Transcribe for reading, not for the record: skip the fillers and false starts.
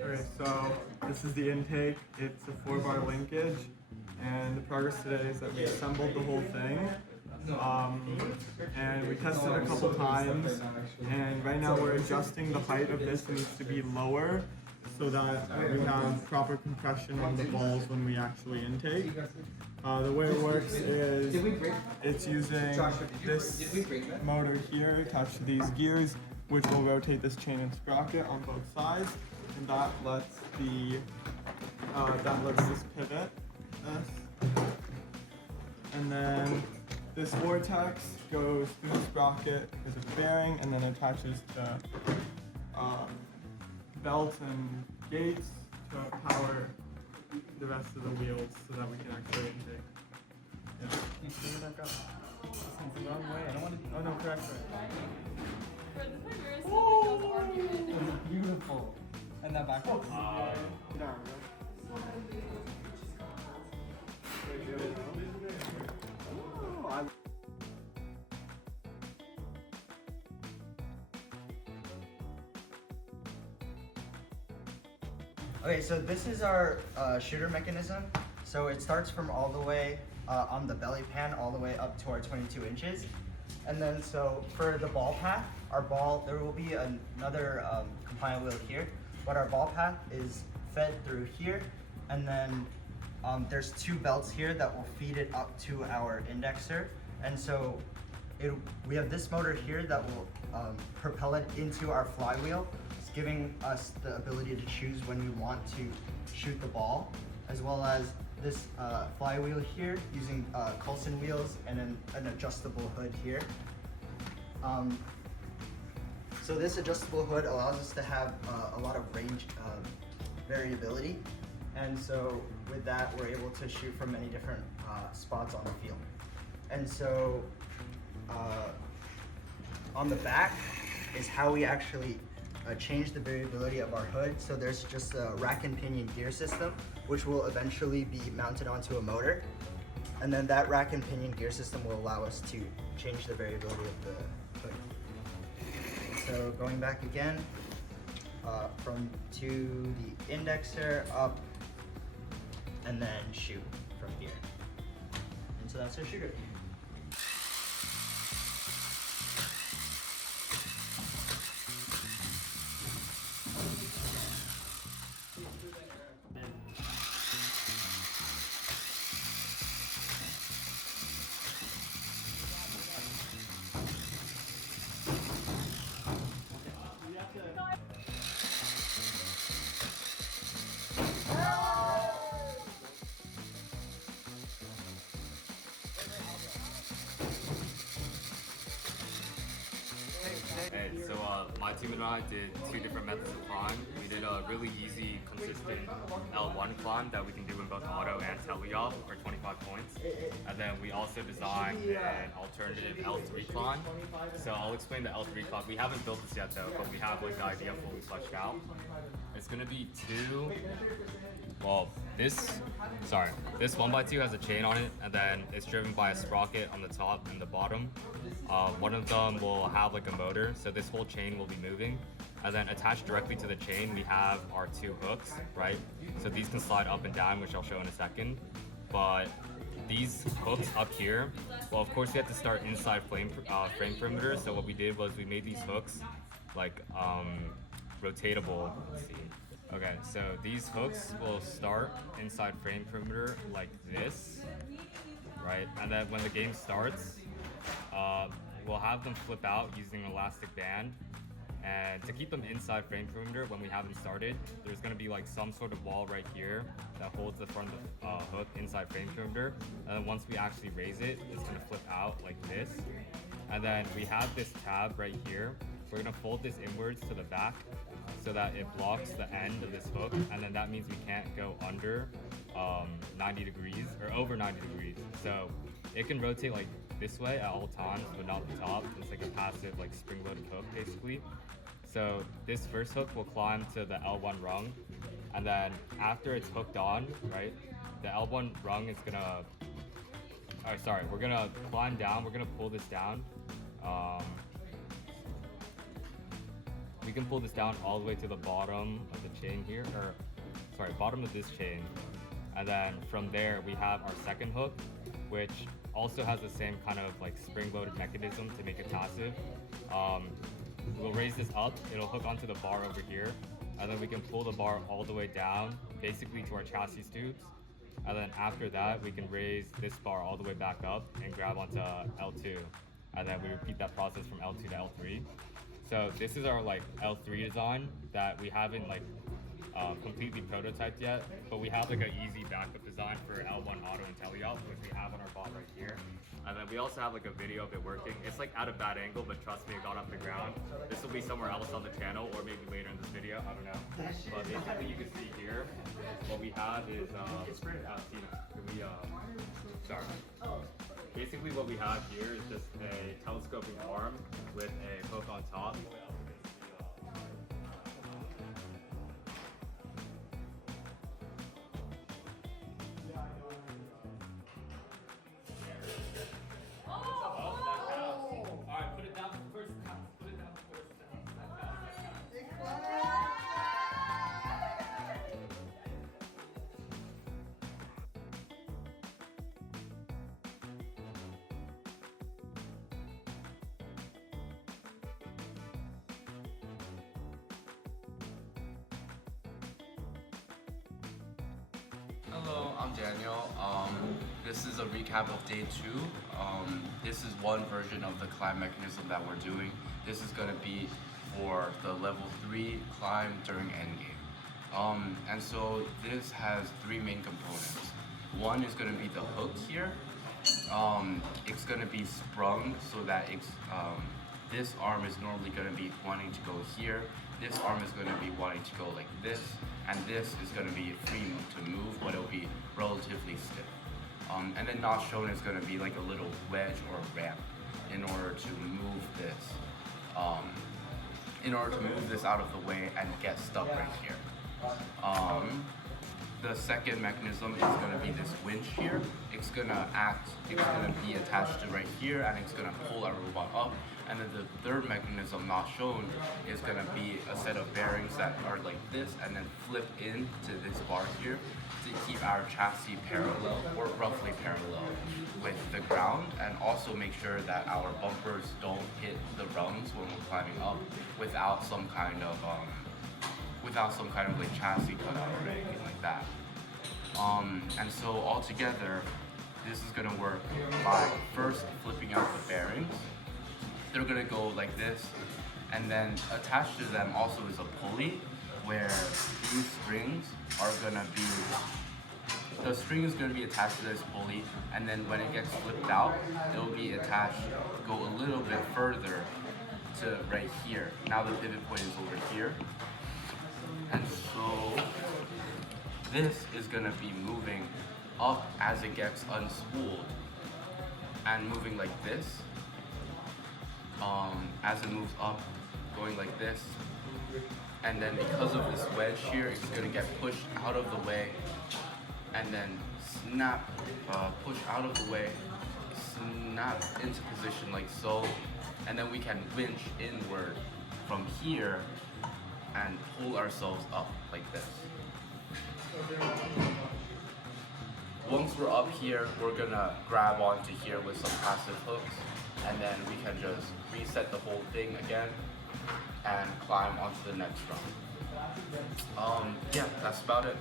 Okay, so this is the intake. It's a 4-bar linkage, and the progress today is that we assembled the whole thing, and we tested it a couple times, and right now we're adjusting the height of this. It needs to be lower so that we have proper compression on the balls when we actually intake. The way it works is it's using this motor here attached to these gears, which will rotate this chain and sprocket on both sides, and that lets this pivot this, and then this vortex goes through the sprocket with a bearing, and then attaches to belts and gates to power the rest of the wheels so that we can actually intake. Yeah. Can you see what I've got? It's the wrong way. I don't want to. Oh no, correct way. It's beautiful. And that back. Okay, so this is our shooter mechanism. So it starts from all the way on the belly pan all the way up to our 22 inches. And then so for the ball path, our ball, there will be another compliant wheel here, but our ball path is fed through here. And then there's two belts here that will feed it up to our indexer. And so we have this motor here that will propel it into our flywheel, giving us the ability to choose when we want to shoot the ball, as well as this flywheel here using Coulson wheels and an adjustable hood here. So this adjustable hood allows us to have a lot of range variability, and so with that we're able to shoot from many different spots on the field. And so on the back is how we actually change the variability of our hood. So there's just a rack and pinion gear system, which will eventually be mounted onto a motor. And then that rack and pinion gear system will allow us to change the variability of the hood. So going back again, from to the indexer up, and then shoot from here. And so that's our shooter. Hey, so my team and I did two different methods of climb. We did a really easy, consistent L1 climb that we can do in both auto and teleop for 25 points. And then we also designed an alternative L3 climb. So I'll explain the L3 climb. We haven't built this yet though, but we have like the idea fully fleshed out. It's gonna be this 1x2 has a chain on it, and then it's driven by a sprocket on the top and the bottom. One of them will have like a motor, so this whole chain will be moving. And then attached directly to the chain, we have our two hooks, right? So these can slide up and down, which I'll show in a second. But these hooks up here, well, of course we have to start inside frame perimeter. So what we did was we made these hooks like rotatable. Let's see. Okay, so these hooks will start inside frame perimeter like this, right? And then when the game starts, we'll have them flip out using an elastic band. And to keep them inside frame perimeter when we have them started, there's gonna be like some sort of wall right here that holds the front of the hook inside frame perimeter. And then once we actually raise it, it's gonna flip out like this. And then we have this tab right here. We're gonna fold this inwards to the back so that it blocks the end of this hook, and then that means we can't go under 90 degrees or over 90 degrees. So it can rotate like this way at all times, but not the top. It's like a passive like spring-loaded hook basically. So this first hook will climb to the L1 rung, and then after it's hooked on, right, the L1 rung is gonna, we're gonna climb down, we're gonna pull this down. we can pull this down all the way to the bottom of the chain here, or sorry, bottom of this chain. And then from there, we have our second hook, which also has the same kind of like spring-loaded mechanism to make it passive. We'll raise this up, it'll hook onto the bar over here, and then we can pull the bar all the way down, basically to our chassis tubes. And then after that, we can raise this bar all the way back up and grab onto L2. And then we repeat that process from L2 to L3. So this is our like L3 design that we haven't like completely prototyped yet, but we have like an easy backup design for L1 auto and teleop, which we have on our bot right here. And then we also have like a video of it working. It's like at a bad angle, but trust me, it got off the ground. This will be somewhere else on the channel, or maybe later in this video, I don't know. But basically you can see here, what we have is, basically what we have here is just a telescoping arm with a hook on top. Hello, I'm Daniel. This is a recap of day 2. This is one version of the climb mechanism that we're doing. This is going to be for the level 3 climb during endgame. And so this has 3 main components. One is going to be the hook here. It's going to be sprung so that this arm is normally going to be wanting to go here. This arm is going to be wanting to go like this, and this is going to be free to move, but it'll be relatively stiff. And then not shown is going to be like a little wedge or ramp in order to move this. In order to move this out of the way and get stuck right here. The second mechanism is going to be this winch here. It's going to be attached to right here, and it's going to pull our robot up. And then the third mechanism not shown is going to be a set of bearings that are like this and then flip into this bar here to keep our chassis parallel, or roughly parallel, with the ground, and also make sure that our bumpers don't hit the rungs when we're climbing up without some kind of like chassis cutout or anything like that. And so altogether, this is going to work by first flipping out the bearings. They're going to go like this, and then attached to them also is a pulley where these strings are going to be, the string is going to be attached to this pulley, and then when it gets flipped out, it'll be attached, go a little bit further to right here. Now the pivot point is over here. And so this is going to be moving up as it gets unspooled and moving like this. As it moves up, going like this, and then because of this wedge here, it's going to get pushed out of the way, and then snap, push out of the way, snap into position like so, and then we can winch inward from here and pull ourselves up like this. Once we're up here, we're gonna grab onto here with some passive hooks, and then we can just reset the whole thing again and climb onto the next rung. Yeah, that's about it.